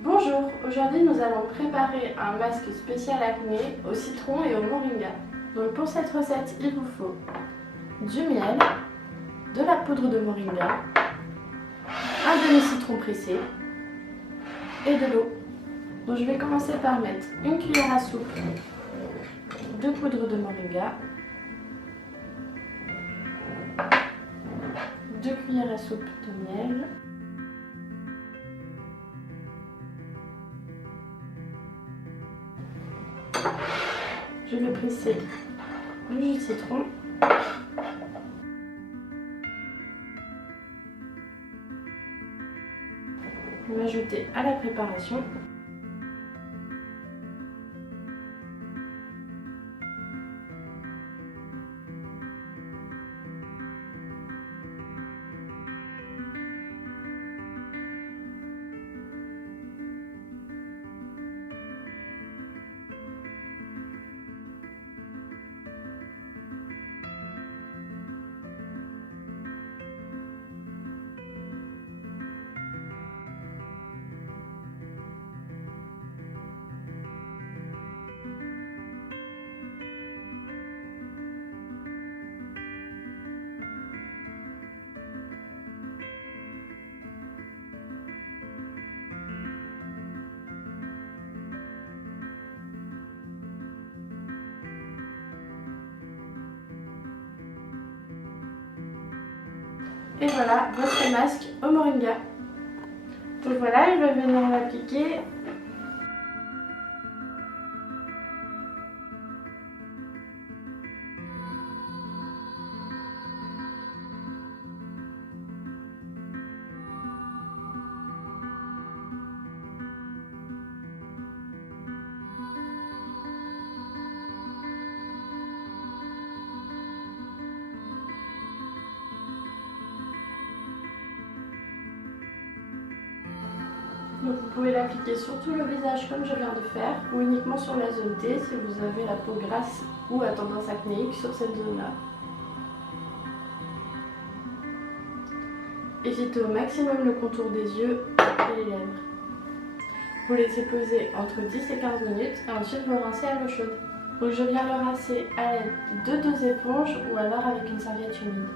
Bonjour, aujourd'hui nous allons préparer un masque spécial acné au citron et au moringa. Donc pour cette recette, il vous faut du miel, de la poudre de moringa, un demi-citron pressé et de l'eau. Donc je vais commencer par mettre une cuillère à soupe de poudre de moringa, 2 cuillères à soupe de miel, je vais presser le jus de citron, m'ajouter à la préparation. Et voilà votre masque au moringa. Donc voilà, il va venir l'appliquer. Donc vous pouvez l'appliquer sur tout le visage comme je viens de faire, ou uniquement sur la zone T si vous avez la peau grasse ou à tendance acnéique sur cette zone-là. Évitez au maximum le contour des yeux et les lèvres. Vous laissez poser entre 10 et 15 minutes et ensuite vous rincez à l'eau chaude. Donc je viens le rincer à l'aide de 2 éponges ou alors avec une serviette humide.